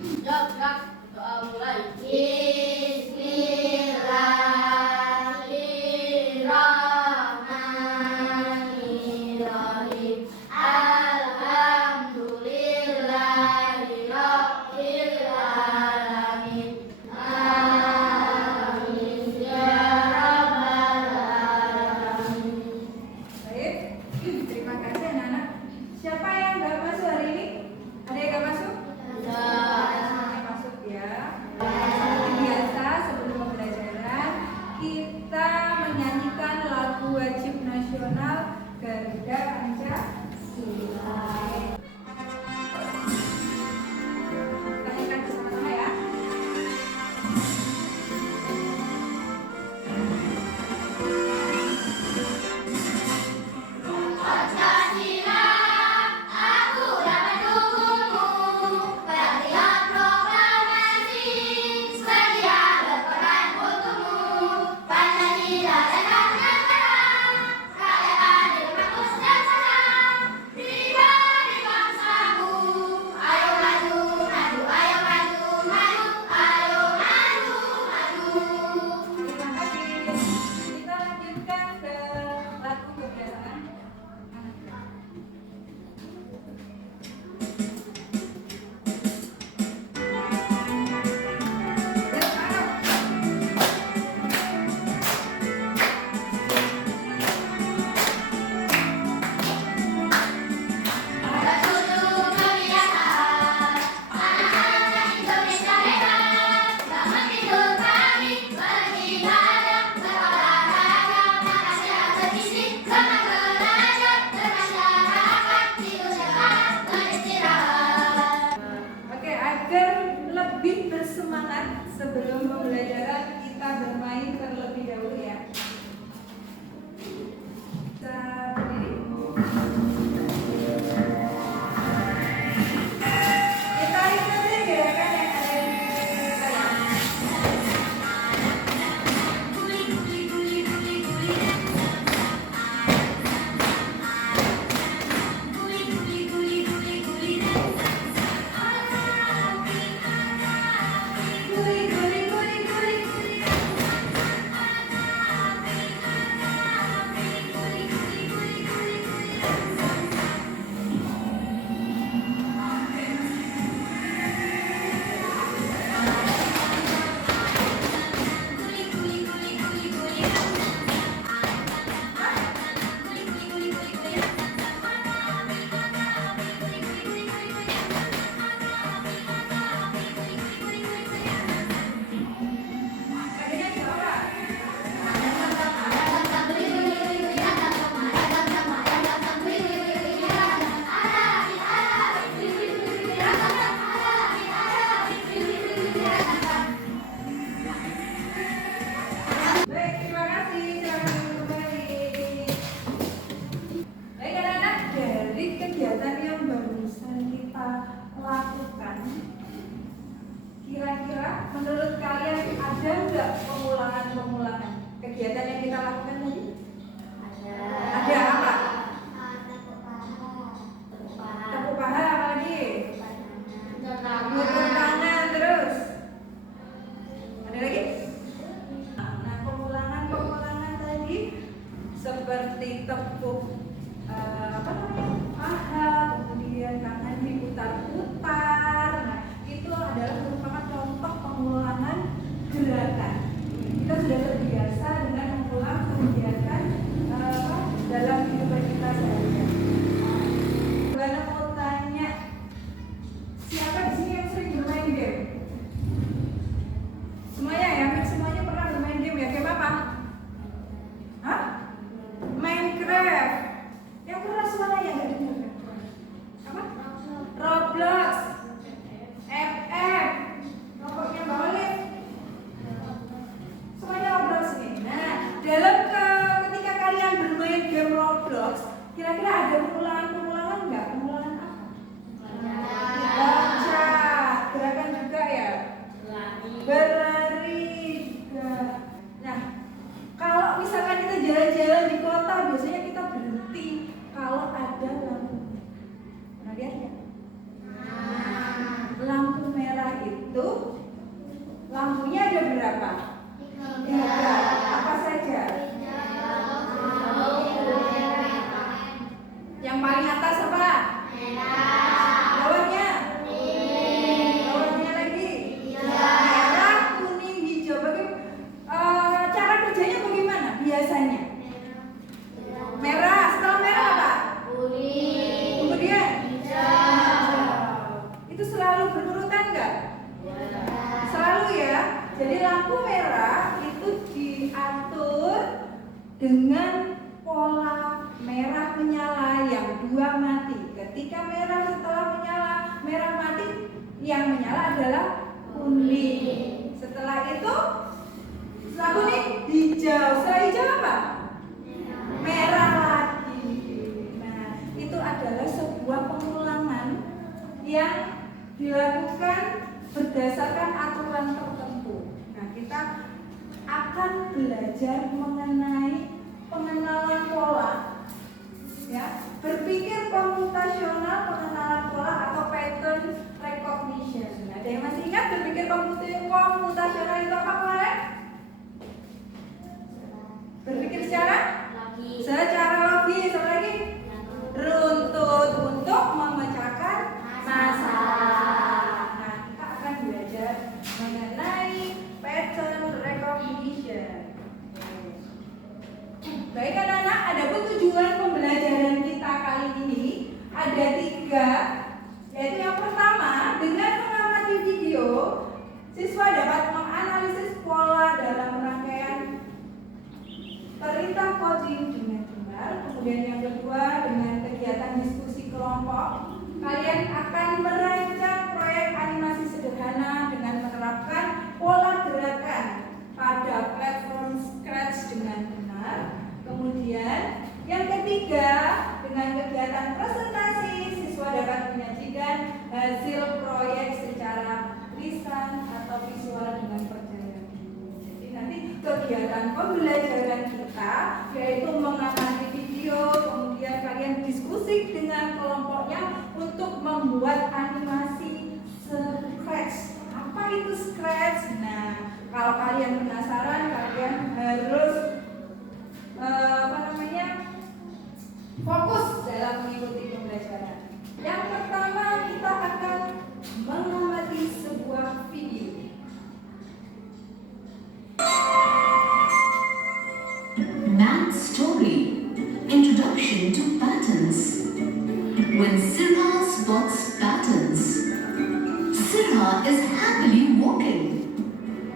Gerak, doa mulai. Bismillahirrahmanirrahim. Alhamdulillahirabbil alamin. Amin ya rabbal alamin. Baik, terima kasih anak-anak. Siapa yang nggak masuk hari ini? Ada yang nggak masuk? Semuanya masuk ya. Seperti biasa sebelum pembelajaran kita menyanyikan lagu wajib nasional Garuda Pancasila. Kita nyanyikan bersama-sama ya. Pancasila, aku dapat dukungmu. Patriot proklamasi, setia berkorban untukmu. Pancasila tegak dan rakyat adil makmur dan senang. Pribadi bangsaku, ayo maju, maju, ayo maju, maju, ayo maju, maju. Terima kasih. Kita lanjutkan ke lagu kebiasaan. Ada suatu kebiasaan, anak-anak Indonesia hebat. Bangun tidur pagi, beribadah, berolahraga, makan sehat bergizi, senang belajar, bermasyarakat, tidur sehat, beristirahat. Oke, agar lebih bersemangat sebelum pembelajaran kita bermain terlebih dahulu ya. Kita berdiri. Kita ikuti gerakan yang ada di kita. Guli, guli, guli, guli, guli. Guli, guli, guli, guli, guli. Guli, guli, guli, guli. Adanya siapa? Baik, terima kasih. Silakan duduk kembali. Baik anak-anak, dari kegiatan yang barusan kita lakukan, kira-kira menurut kalian ada nggak pengulangan-pengulangan kegiatan yang kita lakukan tadi? Ada apa? Tepuk paha apa lagi? Tepuk tangan terus. Ada lagi? Nah, pengulangan-pengulangan tadi seperti tepuk apa namanya? Paha, kemudian tangan diputar-putar. Nah, itu adalah merupakan contoh pengulangan gerakan. Kita sudah terbiasa dengan mengulang kegiatan Yang paling atas apa? Bawahnya? Bawahnya lagi? Merah, kuning, hijau. Cara kerjanya bagaimana biasanya? Merah, setelah merah apa? Kemudian? Itu selalu berurutan nggak? Selalu ya. Jadi lampu merah itu diatur dengan pola merah menyala yang dua mati. Ketika merah setelah menyala, merah mati, yang menyala adalah kuning. Setelah itu, setelah kuning, hijau. Setelah hijau apa? Merah lagi. Nah, itu adalah sebuah pengulangan yang dilakukan berdasarkan aturan tertentu. Nah, kita akan belajar mengenai pengenalan pola, ya, berpikir komputasional, pengenalan pola atau pattern recognition. Ada yang masih ingat berpikir komputasional itu apa kemarin? Berpikir secara logis, apa lagi? Runtut untuk memecahkan masalah. Nah, kita akan belajar mengenai pattern recognition. Baik anak-anak, adapun tujuan pembelajaran kita kali ini ada 3, yaitu yang pertama, dengan mengamati video, siswa dapat menganalisis pola dalam rangkaian perintah coding dengan benar. Kemudian yang kedua, dengan kegiatan diskusi kelompok, kalian akan merancang proyek animasi sederhana dengan menerapkan pola gerakan pada platform Scratch dengan benar. Kemudian yang ketiga, dengan kegiatan presentasi, siswa dapat menyajikan hasil proyek secara lisan atau visual dengan percaya diri. Jadi nanti kegiatan pembelajaran kita yaitu mengamati video, kemudian kalian diskusi dengan kelompoknya untuk membuat animasi Scratch. Apa itu Scratch? Nah, kalau kalian penasaran, kalian harus fokus dalam mengikuti pembelajaran. Yang pertama, kita akan mengamati sebuah video. Math story. Introduction to patterns. When Sirha spots patterns, Sirha is happily walking.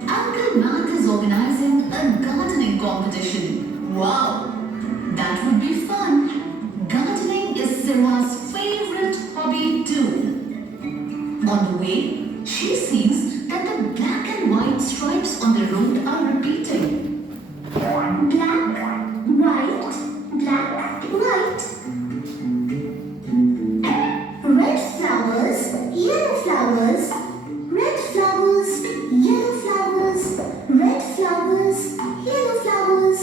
Uncle Math is organizing a gardening competition. Wow, that would be fun. Gardening is Sirha's favorite hobby too. On the way, she sees that the black and white stripes on the road are repeating. Black, white, black, white. Red flowers, yellow flowers, red flowers, yellow flowers, red flowers, yellow flowers.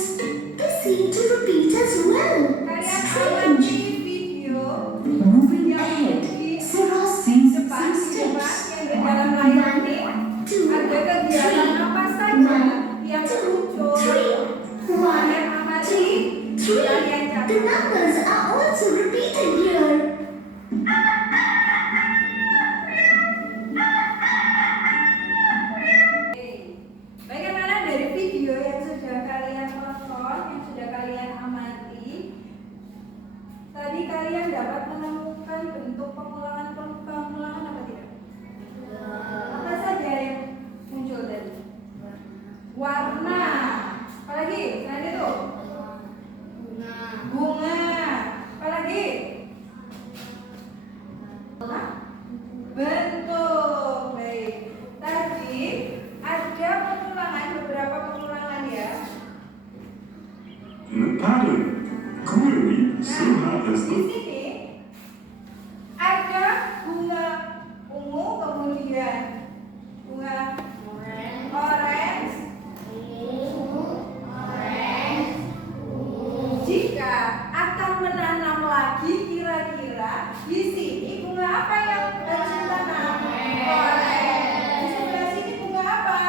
They seem to repeat as well. Kalian Strange. amati video Moving ahead, Sarah sees some depan steps. yang di dalam layar ini. Ada kegiatan apa saja yang muncul? Kalian amati, kalian The catat. numbers are also repeated here. Baik anak-anak, dari video yang sudah kalian tonton, yang sudah kalian amati, tadi kalian dapat menemukan bentuk pengulangan apa tidak? Apa saja yang muncul tadi? Warna. Apa lagi? Selain itu? Bunga. Apa lagi? Hah? Bentuk. Baik. Tadi ada pengulangan, beberapa pengulangan ya. The pattern. Clearly, Sirha has Di the sini ada bunga ungu, kemudian bunga orange. Jika akan menanam lagi, kira-kira di sini bunga apa yang harus ditanam? Orange. Di sebelah sini bunga apa?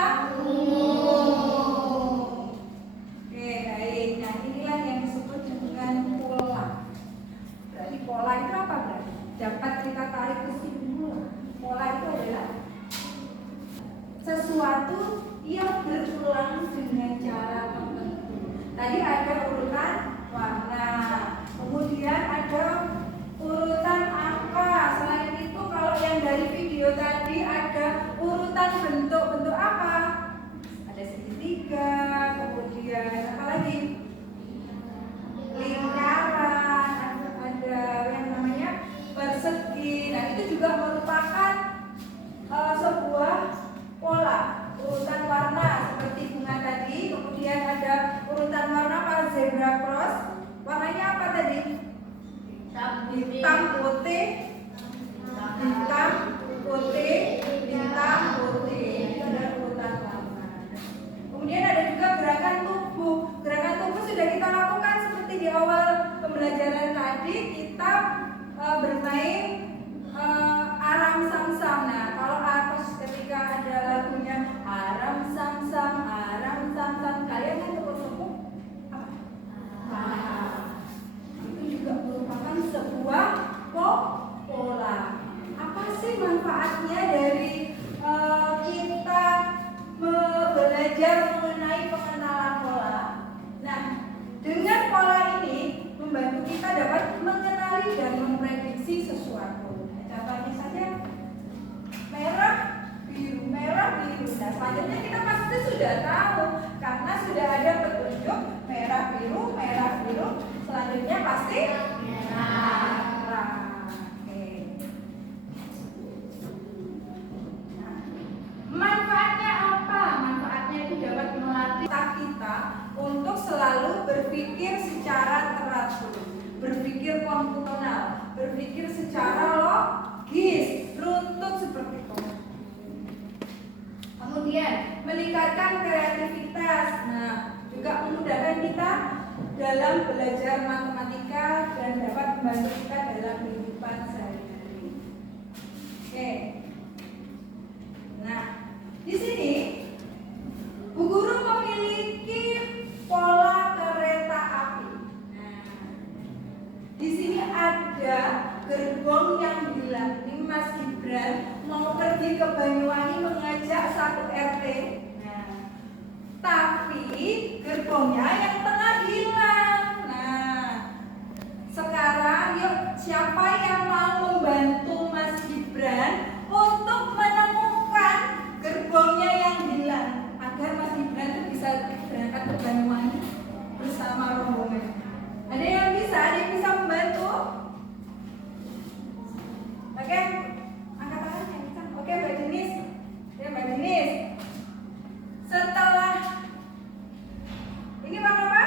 Oke, baik. Nah, inilah yang disebut dengan pola. Berarti Pola itu apa kan? Dapat kita tarik kesimpulan. Pola itu adalah sesuatu yang berulang dengan cara tertentu. Tadi ada urutan warna, kemudian ada urutan angka. Selain itu kalau yang dari video tadi ada urutan bentuk apa? Ada segitiga, kemudian apa lagi? Lingkaran, ada yang namanya persegi. Nah itu juga merupakan sebuah pola. Urutan warna seperti bunga tadi, kemudian ada urutan warna apa? Zebra cross. Warnanya apa tadi? Hitam, putih, hitam, putih, hitam, putih. Itu adalah urutan warna. Kemudian ada juga gerakan tubuh. Gerakan tubuh sudah kita lakukan seperti di awal pembelajaran tadi. Kita bermain aram sam-sam. Nah, kalau ketika ada lagunya aram sam-sam, kalian kan tepuk-tepuk apa? Itu juga merupakan sebuah pola. Apa sih manfaatnya dari kita belajar mengenai pengenalan pola? Nah, dengan pola ini membantu kita dapat mengenali dan memprediksi sesuatu. Contohnya saja merah, biru. Nah, selanjutnya kita pasti sudah tahu karena sudah ada petunjuk merah, biru. Selanjutnya pasti merah. Oke. Nah, manfaatnya apa? Manfaatnya itu dapat melatih kita untuk selalu berpikir secara teratur, berpikir komputonal, berpikir secara logis, runtut seperti itu. Kemudian meningkatkan kreativitas. Nah, juga memudahkan kita dalam belajar matematika dan dapat membantu kita dalam kehidupan sehari-hari. Oke. Nah, di sini Bu Guru memiliki pola kereta api. Nah, di sini ada gerbong yang bilang ini Mas Gibran mau pergi ke Banyuwangi mengajak satu RT. Nah, tapi gerbongnya yang tengah hilang. Nah, sekarang yuk siapa yang mau membantu Mas Gibran untuk menemukan gerbongnya yang hilang agar Mas Gibran itu bisa berangkat ke Banyuwangi bersama rombongan. Ada yang bisa membantu? Oke, angkat tangannya bisa. Oke, Mbak Denis. Ya, Mbak Denis. Setelah ini warna apa?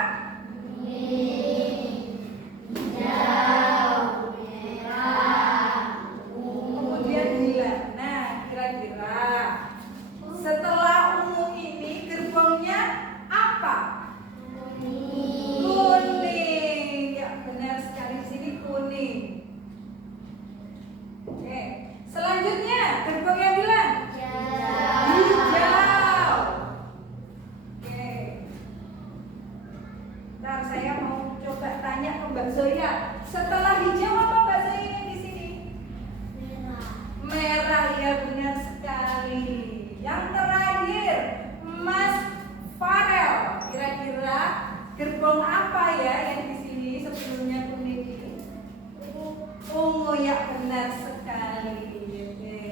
Kemudian hilang. Nah, kira-kira setelah ungu ini gerbongnya apa? Kuning. Ya, benar sekali, di sini kuning. Oke, selanjutnya gerbong yang bilang hijau. Oke, ntar saya mau coba tanya ke Mbak Zoya. Setelah hijau apa Mbak Zoya di sini? Merah, ya benar sekali. Yang terakhir, Mas Farel. Kira-kira gerbong apa ya yang di sini sebelumnya kuning ini? Ungu, ya benar sekali. Oke.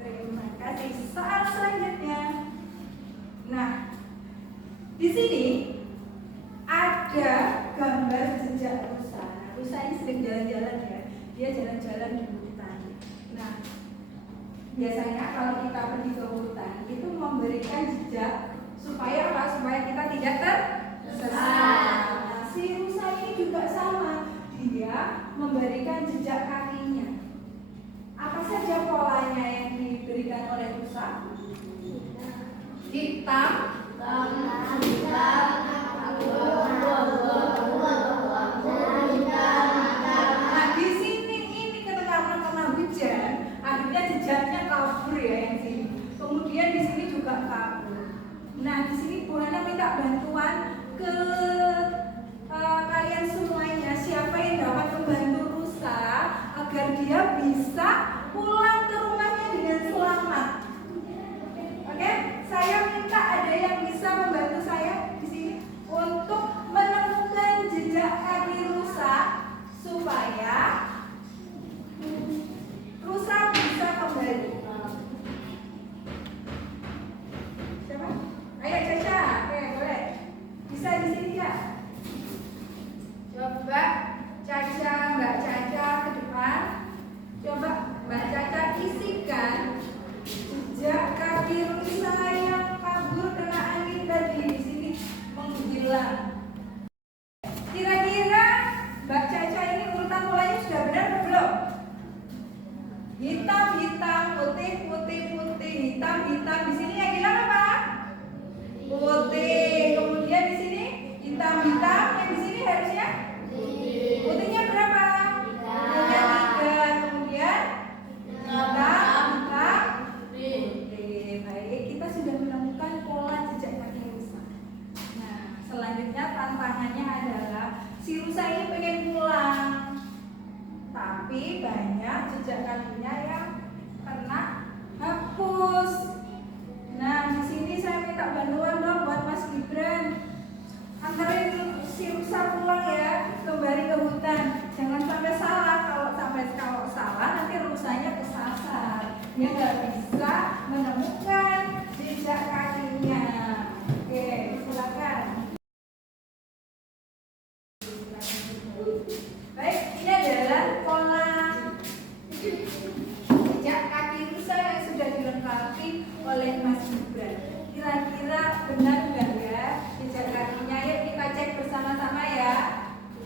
Terima kasih. Soal selanjutnya. Nah, di sini ada gambar jejak rusa. Nah, rusa ini sering jalan-jalan ya. Dia jalan-jalan di hutan. Nah, biasanya kalau kita pergi ke hutan itu memberikan jejak supaya apa? Supaya kita tidak tersesat. Nah, si rusa ini juga sama. Dia memberikan jejak kakinya. Apa saja polanya yang diberikan oleh rusa? Hitam, nah di sini ini karena hujan, akhirnya jejaknya kabur ya yang sini. Kemudian di sini juga kabur. Nah di sini Bu Hana minta bantuan ke kalian semuanya. Siapa yang pulang ke rumahnya dengan selamat. Oke, saya minta ada yang bisa membantu saya di sini untuk menemukan jejak kaki rusa supaya rusa bisa kembali. Siapa? Ayo Caca, oke boleh. Bisa di sini ya. Coba Caca, Mbak Caca ke depan. Coba Mbak Caca isikan jejak kaki rusa yang kabur kena angin tadi di sini menghilang. Kira-kira Mbak Caca ini urutan mulanya sudah benar atau belum? Hitam, hitam, putih, putih, putih, hitam, hitam. Di sini yang hilang apa? Putih. Kemudian di sini hitam, hitam. Yang di sini harusnya putihnya berapa? Tiga. Kemudian hitam, hitam. Oke, baik. Kita sudah menemukan pola jejak kaki rusa. Nah, selanjutnya tantangannya adalah si rusa ini pengen pulang, tapi banyak jejak kakinya yang kena hapus. Nah, di sini saya minta bantuan dong buat Mas Gibran. Anterin si rusa pulang ya, kembali ke hutan. Jangan sampai salah. Kalau salah nanti rusanya kesasar. Dia nggak bisa menemukan jejak kakinya. Oke, silakan. Baik, ini adalah pola jejak kaki rusa yang sudah dilengkapi oleh Mas Gibran. Kira-kira benar nggak ya jejak kakinya? Yuk kita cek bersama-sama ya.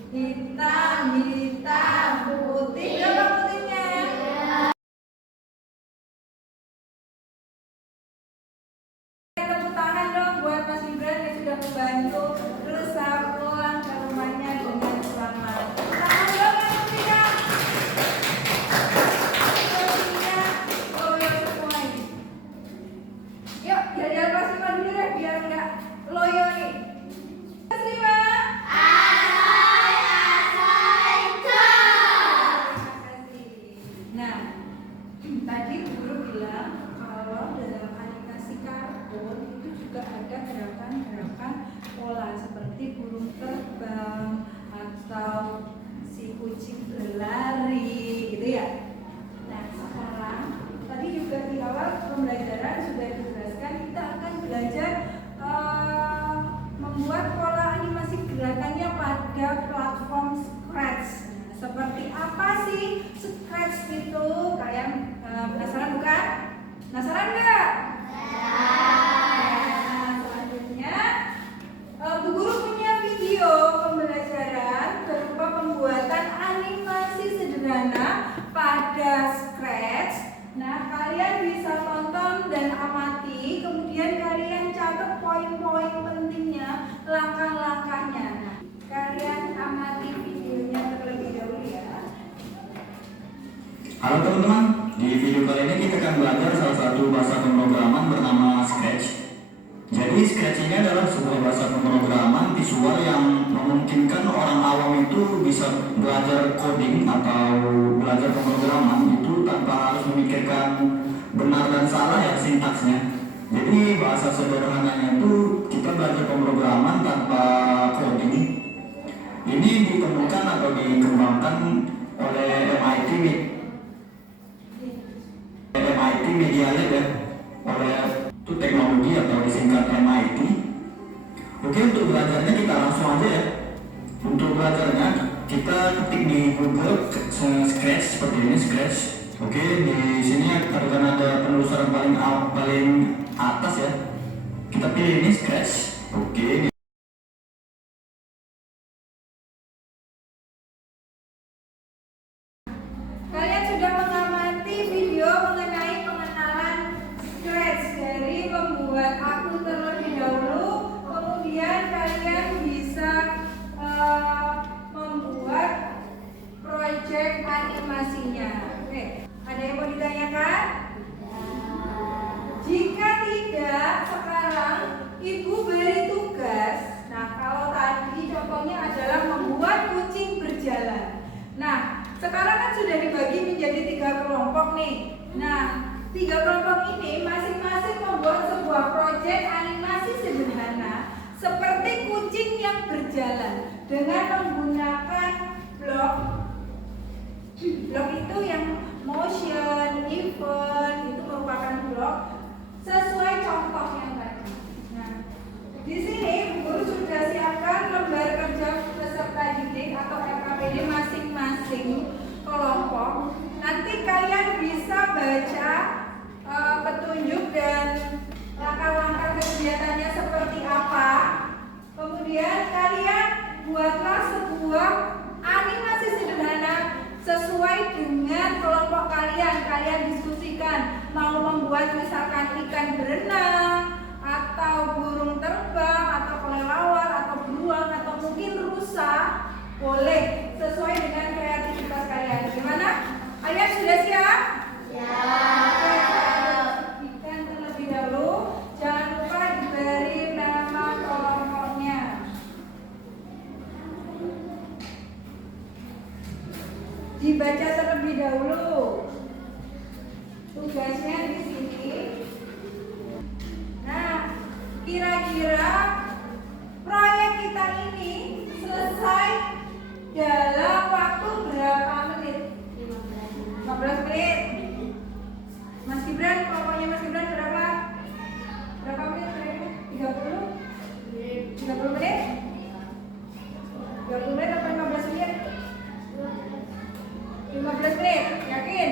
Hitam, hitam, putih. Berapa putihnya? Tepuk tangan dong buat Mas Gibran yang sudah membantu rusa pulang ke rumahnya dengan selamat. Tangan dong yang putihnya. Putihnya loyo semua ini. Yuk, jalan Mas Lima dulu deh biar nggak loyo nih. Mas Lima. Nah, tadi guru bilang kalau dalam animasi kartun itu juga ada gerakan-gerakan pola seperti burung terbang atau si kucing berlari gitu ya. Nah, sekarang tadi juga di awal pembelajaran sudah dijelaskan kita akan belajar membuat pola animasi gerakannya pada platform Scratch. Seperti apa sih Scratch itu? Kalian penasaran bukan? Penasaran nggak? Nah, selanjutnya Bu Guru punya video pembelajaran berupa pembuatan animasi sederhana pada Scratch. Nah, kalian bisa tonton dan amati, kemudian kalian catat poin-poin pentingnya, langkah-langkahnya. Nah, kalian amati videonya terlebih dahulu ya. Halo teman-teman, di video kali ini kita akan belajar salah satu bahasa pemrograman bernama Scratch. Jadi Scratch ini adalah sebuah bahasa pemrograman visual yang memungkinkan orang awam itu bisa belajar coding atau belajar pemrograman itu tanpa harus memikirkan benar dan salah ya sintaksnya. Jadi bahasa sederhananya itu kita belajar pemrograman tanpa coding. Ini ditemukan atau dikembangkan oleh MIT Media Lab ya, oleh itu teknologi atau disingkat MIT. Oke, untuk belajarnya kita langsung aja ya. Untuk belajarnya kita ketik di Google Scratch seperti ini, Scratch. Oke, di sini akan ada penelusuran paling atas ya. Kita pilih ini Scratch. Oke. Kalian sudah mengamati video mengenai pengenalan Scratch dari membuat akun terlebih dahulu, kemudian kalian bisa membuat proyek animasinya. Oke, ada yang mau ditanyakan? Jika tidak, sekarang Ibu beri tugas kelompok nih. Nah, 3 kelompok ini masing-masing membuat sebuah proyek animasi sederhana seperti kucing yang berjalan dengan menggunakan blok. Blok itu yang motion, event itu merupakan blok sesuai contoh yang tadi. Nah, di sini guru sudah siapkan lembar kerja peserta didik atau LKPD masing-masing kelompok. Nanti kalian bisa baca petunjuk dan langkah-langkah kegiatannya seperti apa. Kemudian kalian buatlah sebuah animasi sederhana sesuai dengan kelompok kalian. Kalian diskusikan mau membuat misalkan ikan berenang atau burung terbang atau kelelawar atau beruang atau mungkin rusa, boleh sesuai dengan kreativitas kalian. Gimana? Kalian sudah siap? Ikan terlebih dahulu, jangan lupa diberi nama kelompoknya. Dibaca terlebih dahulu. Tugasnya di sini. Nah, kira-kira proyek kita ini selesai dalam waktu berapa menit? 15 menit. Mas Gibran, kelompoknya Mas Gibran berapa? Berapa menit? 30? 30 menit? 30 menit atau 15 menit? 15 menit, yakin?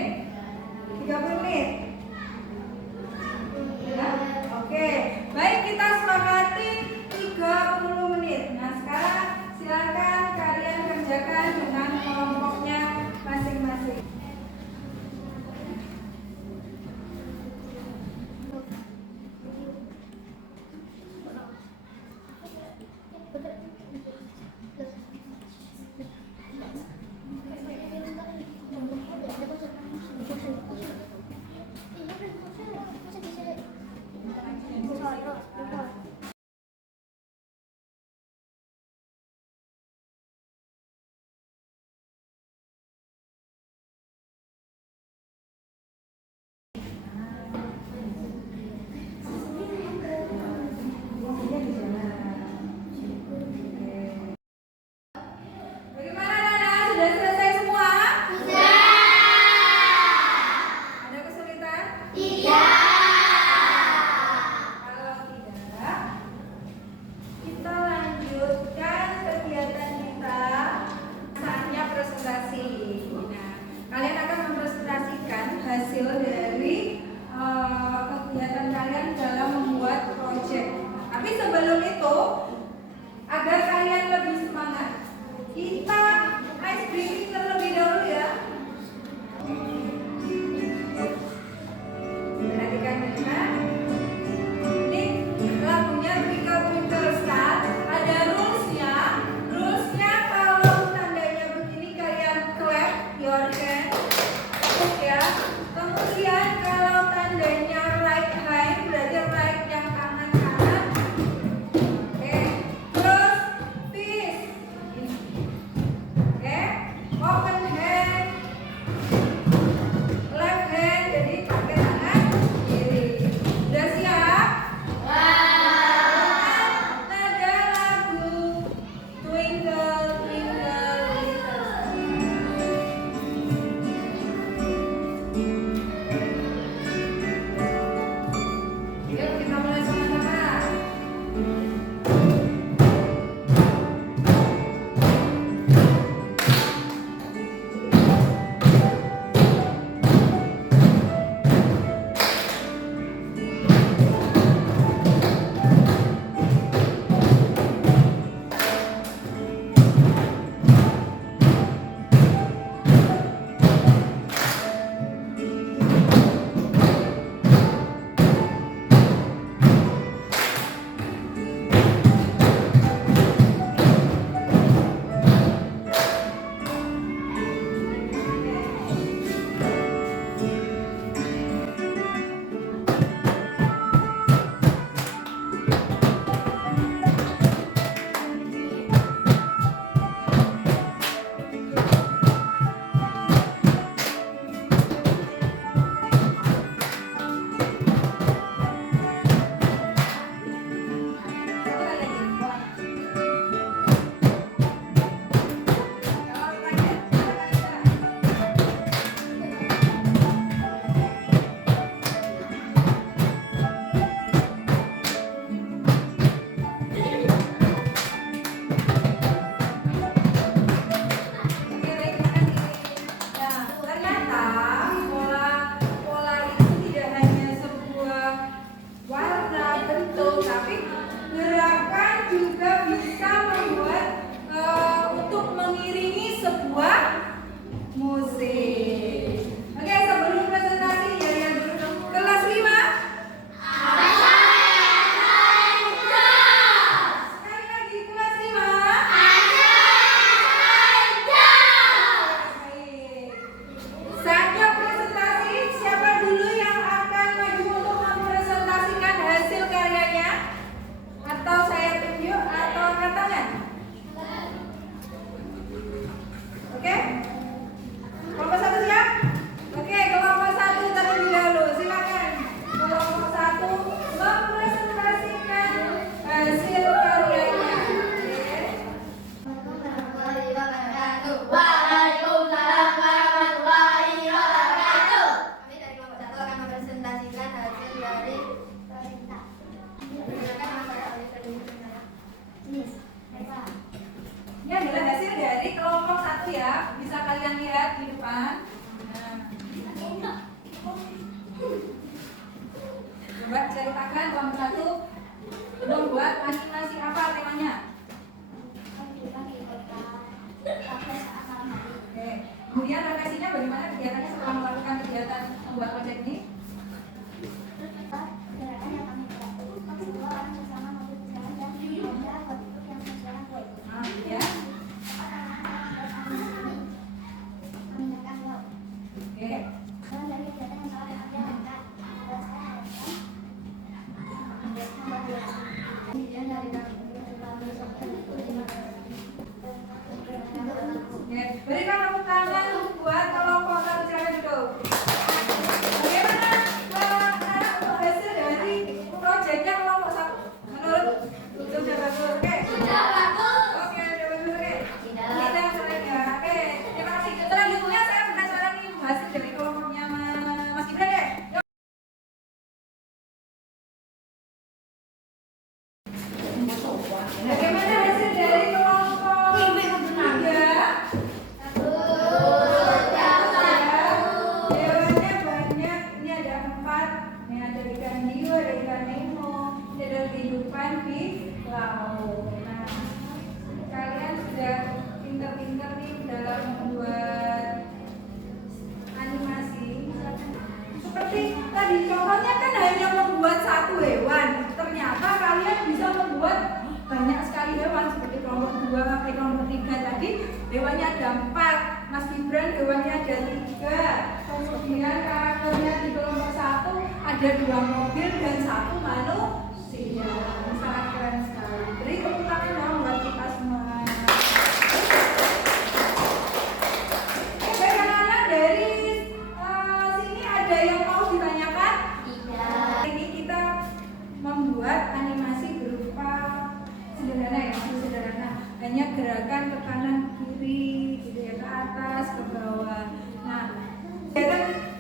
30 menit? Ya? Oke, baik, kita sepakati 30 menit. Nah, sekarang silakan kalian kerjakan bisa kalian lihat di depan. Nah. Coba ceritakan kelompok 1 membuat animasi apa temanya? Oke. Kemudian lokasinya bagaimana kegiatannya setelah melakukan kegiatan membuat proyek ini? Ya. Oke. Oke. Berikan tepuk tangan buat kelompok 1 silakan duduk. Bagaimana anak-anak untuk hasil dari proyeknya kelompok 1? Menurut sudah bagus. Oke. Sudah bagus. Oke, udah bagus. Oke. Tidak selesai. Oke. Terima kasih. Selanjutnya saya penasaran nih hasil dari kelompoknya Mas Gibran deh. Yuk. Bagaimana hasil dari kelompok 3? Hewannya banyak, ini ada 4. Ini ada ikan hiu, ada ikan nemo. Ini ada kehidupan di laut. Nah, kalian sudah pintar-pintar nih dalam membuat animasi. Seperti tadi contohnya kan hanya membuat 1 hewan. Ternyata kalian bisa membuat banyak sekali hewan seperti kelompok 2 sampai kelompok 3 tadi. Hewannya ada 4. Mas Gibran hewannya ada 3. Kemudian karakternya di kelompok 1 ada 2 mobil dan 1 manusia. Sangat keren sekali. Beri tepuk tangan dong buat kita semua. Oke, anak-anak dari sini ada yang mau ditanyakan? Ini kita membuat animasi berupa sederhana ya, masih sederhana. Hanya gerakan ke kanan kiri, gitu ya, ke atas, ke bawah. Nah, kegiatan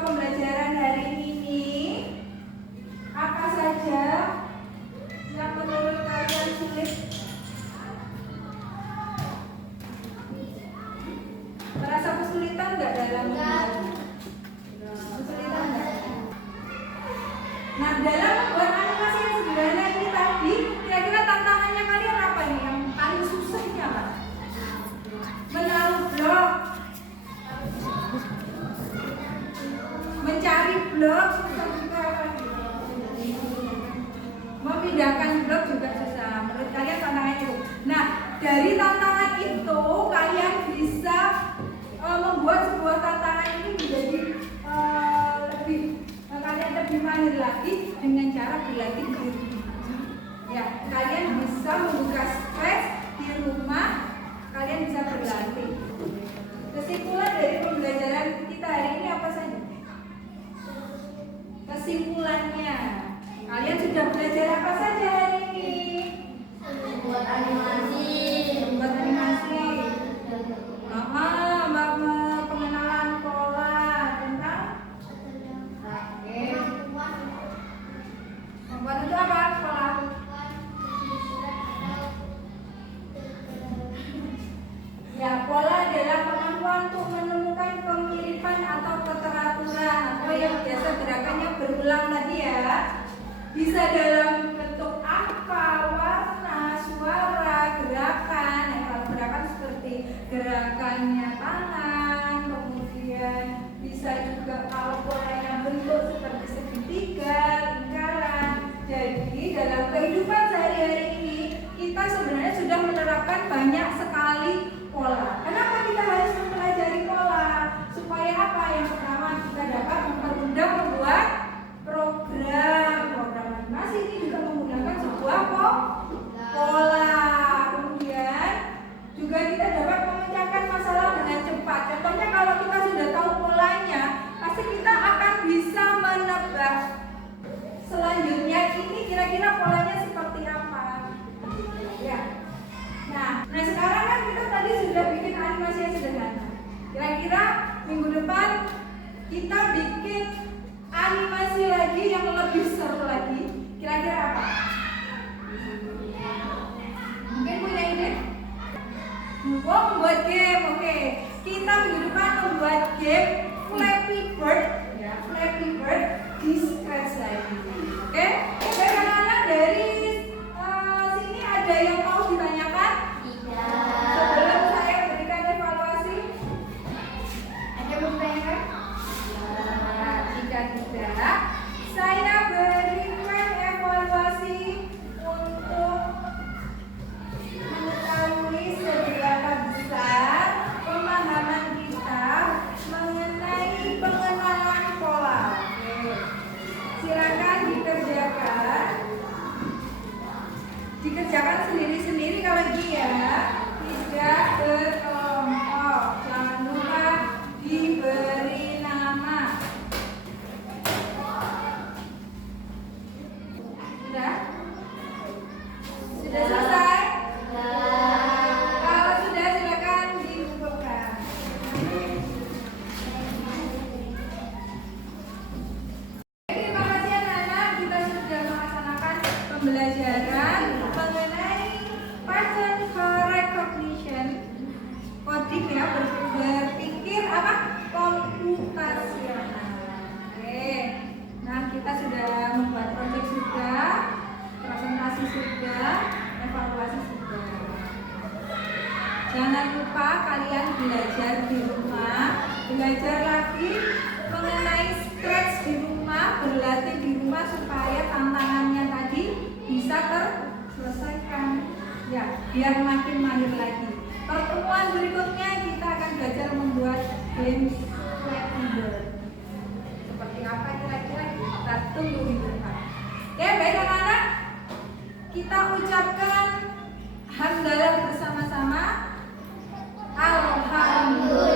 pembelajaran hari ini apa saja yang menurut kalian sulit? Merasa kesulitan nggak dalam membuat? Kesulitan nggak? Nah, dalam membuat animasi yang sederhana ini tadi, kira-kira tantangannya kalian apa nih? Yang paling susahnya apa? Menaruh blok, mencari blok susah juga kan? Memindahkan blok juga susah. Menurut kalian tantangannya itu? Nah, dari tantangan itu kalian bisa membuat sebuah tantangan ini menjadi kalian lebih mahir lagi dengan cara berlatih di rumah. Ya, kalian bisa membuka scratch di rumah, kalian bisa berlatih. Kesimpulan dari pembelajaran kita hari ini apa saja? Kesimpulannya, kalian sudah belajar apa saja hari ini? Membuat animasi. Membuat animasi. Pengenalan pola tentang membuat itu apa? Pola. Ya, pola adalah kemampuan untuk menemukan kemiripan atau keteraturan atau yang biasa gerakannya berulang tadi ya. Bisa dalam bentuk apa, warna, suara, gerakan. Nah, kalau gerakan seperti gerakannya tangan, kemudian bisa juga kalau polanya bentuk seperti segitiga, lingkaran. Jadi dalam kehidupan sehari-hari ini kita sebenarnya sudah menerapkan banyak sekali pola. Kenapa kita harus mempelajari pola? Supaya apa? Yang pertama kita dapat mempermudah membuat program animasi ini juga menggunakan sebuah pola. Kemudian juga kita dapat memecahkan masalah dengan cepat. Contohnya kalau kita sudah tahu polanya, pasti kita akan bisa menebak selanjutnya ini kira-kira polanya seperti apa. Ya. Nah sekarang kreatif ya, berpikir apa? Komputasional. Oke. Nah, kita sudah membuat proyek sudah, presentasi sudah, evaluasi sudah. Jangan lupa kalian belajar di rumah, belajar lagi mengenai scratch di rumah, berlatih di rumah supaya tantangannya tadi bisa terselesaikan. Ya, biar makin mahir lagi. Pertemuan berikutnya kita akan belajar membuat game Flappy. Seperti apa kira-kira kita tunggu minggu depan. Oke, baik anak-anak. Kita ucapkan hamdalah bersama-sama. Alhamdulillah.